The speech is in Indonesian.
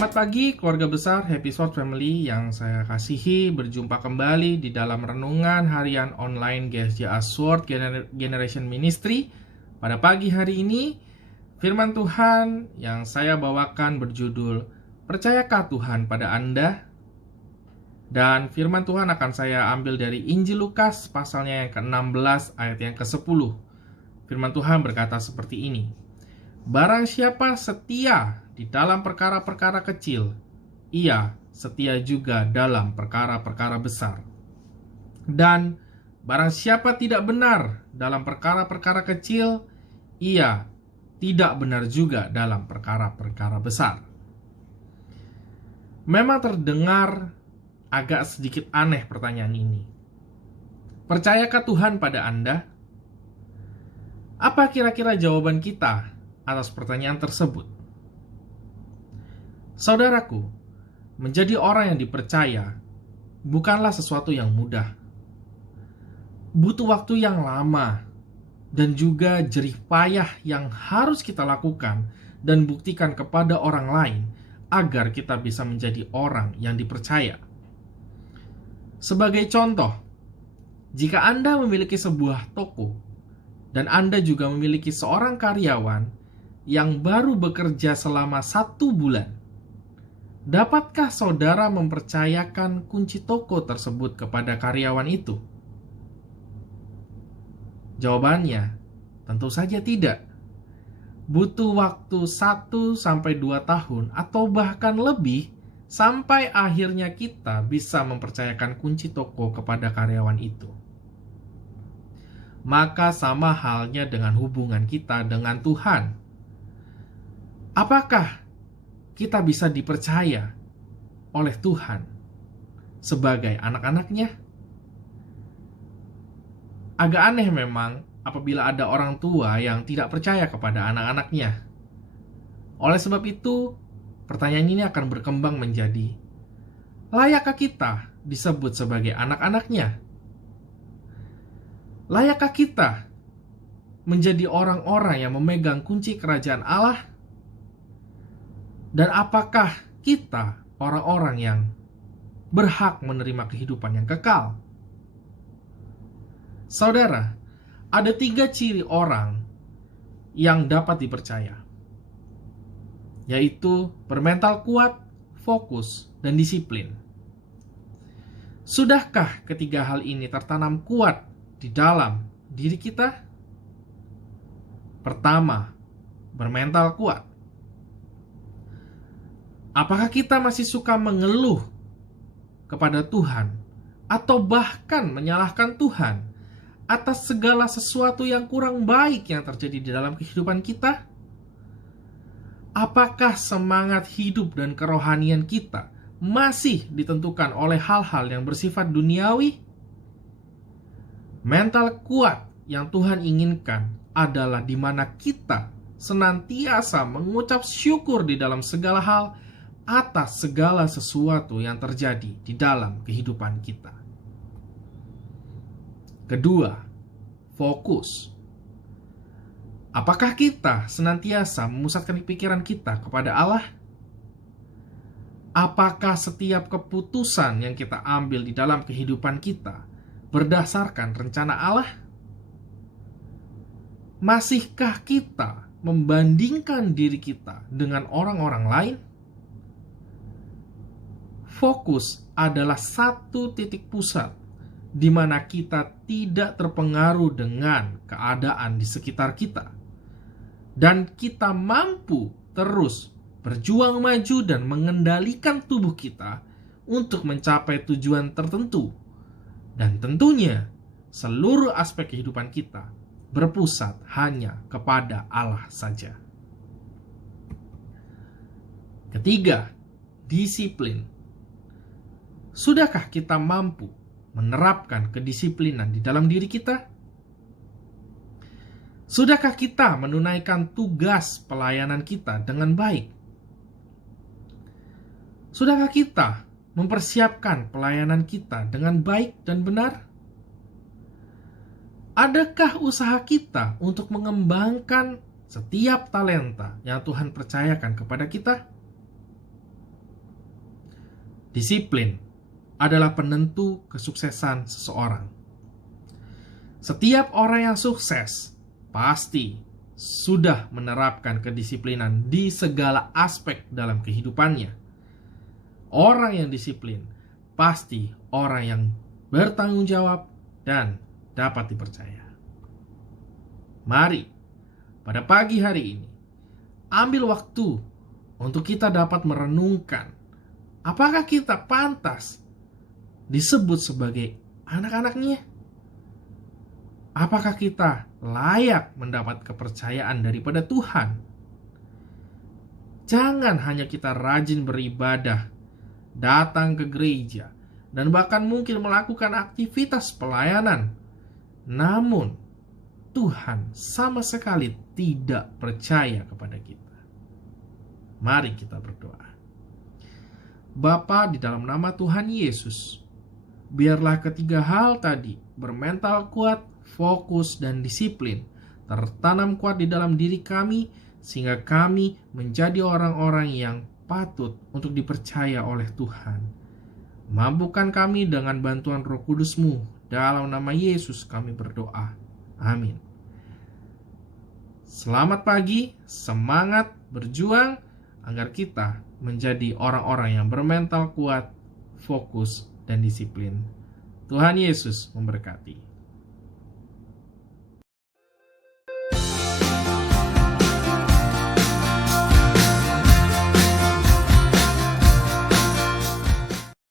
Selamat pagi keluarga besar Happy Sword Family yang saya kasihi. Berjumpa kembali di dalam renungan harian online GSJA Sword Generation Ministry. Pada pagi hari ini, firman Tuhan yang saya bawakan berjudul Percayakah Tuhan pada Anda? Dan firman Tuhan akan saya ambil dari Injil Lukas pasalnya yang ke-16 ayat yang ke-10. Firman Tuhan berkata seperti ini. Barang siapa setia di dalam perkara-perkara kecil, ia setia juga dalam perkara-perkara besar. Dan barang siapa tidak benar dalam perkara-perkara kecil, ia tidak benar juga dalam perkara-perkara besar. Memang terdengar agak sedikit aneh pertanyaan ini. Percayakah Tuhan pada Anda? Apa kira-kira jawaban kita atas pertanyaan tersebut? Saudaraku, menjadi orang yang dipercaya bukanlah sesuatu yang mudah. Butuh waktu yang lama dan juga jerih payah yang harus kita lakukan dan buktikan kepada orang lain agar kita bisa menjadi orang yang dipercaya. Sebagai contoh, jika Anda memiliki sebuah toko dan Anda juga memiliki seorang karyawan yang baru bekerja selama 1 bulan, dapatkah saudara mempercayakan kunci toko tersebut kepada karyawan itu? Jawabannya, tentu saja tidak. Butuh waktu 1-2 tahun atau bahkan lebih sampai akhirnya kita bisa mempercayakan kunci toko kepada karyawan itu. Maka sama halnya dengan hubungan kita dengan Tuhan. Apakah kita bisa dipercaya oleh Tuhan sebagai anak-anaknya? Agak aneh memang apabila ada orang tua yang tidak percaya kepada anak-anaknya. Oleh sebab itu, pertanyaan ini akan berkembang menjadi, layakkah kita disebut sebagai anak-anaknya? Layakkah kita menjadi orang-orang yang memegang kunci kerajaan Allah? Dan apakah kita orang-orang yang berhak menerima kehidupan yang kekal? Saudara, ada 3 ciri orang yang dapat dipercaya, yaitu bermental kuat, fokus, dan disiplin. Sudahkah ketiga hal ini tertanam kuat di dalam diri kita? Pertama, bermental kuat. Apakah kita masih suka mengeluh kepada Tuhan atau bahkan menyalahkan Tuhan atas segala sesuatu yang kurang baik yang terjadi di dalam kehidupan kita? Apakah semangat hidup dan kerohanian kita masih ditentukan oleh hal-hal yang bersifat duniawi? Mental kuat yang Tuhan inginkan adalah di mana kita senantiasa mengucap syukur di dalam segala hal atas segala sesuatu yang terjadi di dalam kehidupan kita. Kedua, fokus. Apakah kita senantiasa memusatkan pikiran kita kepada Allah? Apakah setiap keputusan yang kita ambil di dalam kehidupan kita berdasarkan rencana Allah? Masihkah kita membandingkan diri kita dengan orang-orang lain? Fokus adalah satu titik pusat di mana kita tidak terpengaruh dengan keadaan di sekitar kita, dan kita mampu terus berjuang maju dan mengendalikan tubuh kita untuk mencapai tujuan tertentu, dan tentunya seluruh aspek kehidupan kita berpusat hanya kepada Allah saja. Ketiga, disiplin. Sudahkah kita mampu menerapkan kedisiplinan di dalam diri kita? Sudahkah kita menunaikan tugas pelayanan kita dengan baik? Sudahkah kita mempersiapkan pelayanan kita dengan baik dan benar? Adakah usaha kita untuk mengembangkan setiap talenta yang Tuhan percayakan kepada kita? Disiplin adalah penentu kesuksesan seseorang. Setiap orang yang sukses pasti sudah menerapkan kedisiplinan di segala aspek dalam kehidupannya. Orang yang disiplin pasti orang yang bertanggung jawab dan dapat dipercaya. Mari, pada pagi hari ini, ambil waktu untuk kita dapat merenungkan apakah kita pantas disebut sebagai anak-anaknya? Apakah kita layak mendapat kepercayaan daripada Tuhan? Jangan hanya kita rajin beribadah, datang ke gereja, dan bahkan mungkin melakukan aktivitas pelayanan. Namun, Tuhan sama sekali tidak percaya kepada kita. Mari kita berdoa. Bapa, di dalam nama Tuhan Yesus, biarlah ketiga hal tadi, bermental kuat, fokus, dan disiplin, tertanam kuat di dalam diri kami, sehingga kami menjadi orang-orang yang patut untuk dipercaya oleh Tuhan. Mampukan kami dengan bantuan Roh Kudus-Mu. Dalam nama Yesus kami berdoa. Amin. Selamat pagi, semangat berjuang agar kita menjadi orang-orang yang bermental kuat, fokus, dan disiplin. Tuhan Yesus memberkati.